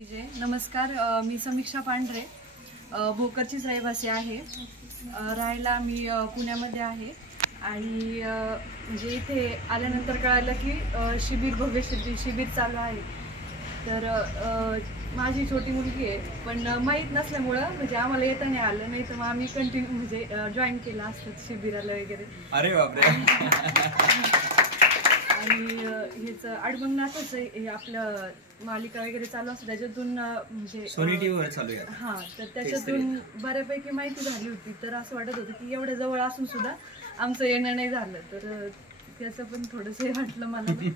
नमस्कार, मी समीक्षा पांढरे, भोकरचीच रहिवासी आहे. राहायला मी पुण्यामध्ये आहे आणि म्हणजे इथे आल्यानंतर कळालं की शिबिर भव्य शिबिर चालू आहे. तर माझी छोटी मुलगी आहे, पण माहीत नसल्यामुळं म्हणजे आम्हाला येता नाही आलं, नाही तर मग आम्ही कंटिन्यू म्हणजे जॉईन केलं असतं शिबिराला वगैरे. अरे बापरे. आणि हेच अडबंगनाथच हे आपलं मालिका वगैरे चालू असतं, त्याच्यातून म्हणजे सोनी टीव्हीवर चालू आहे. हा, तर त्याच्यातून बऱ्यापैकी माहिती झाली होती. तर असं वाटत होतं की एवढं जवळ असून सुद्धा आमचं येणं नाही झालं, तर त्याचं पण थोडंसं वाटलं मला. ठीक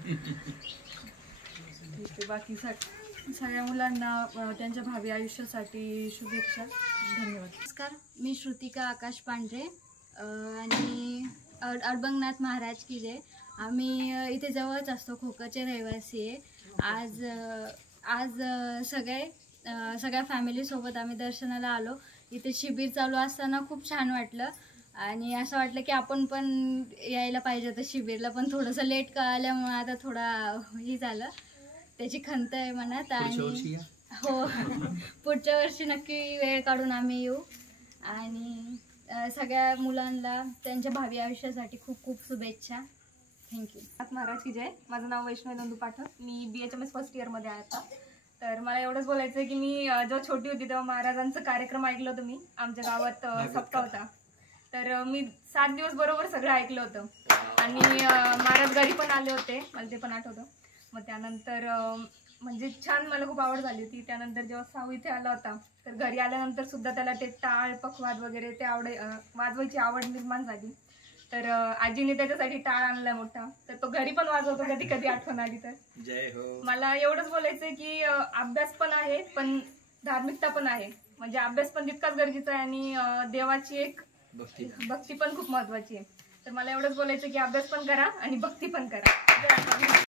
आहे, बाकी सगळ्या मुलांना त्यांच्या भावी आयुष्यासाठी शुभेच्छा. धन्यवाद. नमस्कार, मी श्रुतिका आकाश पांढरे आणि अडबंगनाथ महाराज की जय. आम्ही इथे जवळच असतो, खोकरचे रहिवासी आहे. आज सगळ्या फॅमिलीसोबत आम्ही दर्शनाला आलो. इथे शिबिर चालू असताना खूप छान वाटलं आणि असं वाटलं की आपण पण यायला पाहिजे होतं शिबिरला, पण थोडंसं लेट कळाल्यामुळे आता थोडा हे झालं, त्याची खंत आहे मनात. आणि हो, पुढच्या वर्षी नक्की वेळ काढून आम्ही येऊ आणि सगळ्या मुलांना त्यांच्या भावी आयुष्यासाठी खूप खूप शुभेच्छा. थँक्यू. महाराज की जय. माझं नाव वैष्णवी नंदू पाठक. मी BHMS फर्स्ट इयरमध्ये आहे आता. तर मला एवढंच बोलायचं आहे की मी जेव्हा छोटी होती तेव्हा महाराजांचं कार्यक्रम ऐकलं होतं. मी आमच्या गावात सप्ताह होता, तर मी 7 दिवस बरोबर सगळं ऐकलं होतं. आणि महाराज घरी पण आले होते, मला ते पण आठवतं. मग त्यानंतर म्हणजे छान मला खूप आवड झाली होती. त्यानंतर जेव्हा साऊ इथे आला होता, तर घरी आल्यानंतर सुद्धा त्याला ते टाळ पखवाद वगैरे ते वाजवायची आवड निर्माण झाली. तर आजीने त्याच्यासाठी टाळ आणला मोठा, तर तो घरी पण वाजवतो कधी कधी आठवण आली तर. जय हो. मला एवढंच बोलायचंय की अभ्यास पण आहे पण धार्मिकता पण आहे. म्हणजे अभ्यास पण तितकाच गरजेचा आहे आणि देवाची एक भक्ती पण खूप महत्वाची आहे. तर मला एवढंच बोलायचं की अभ्यास पण करा आणि भक्ती पण करा.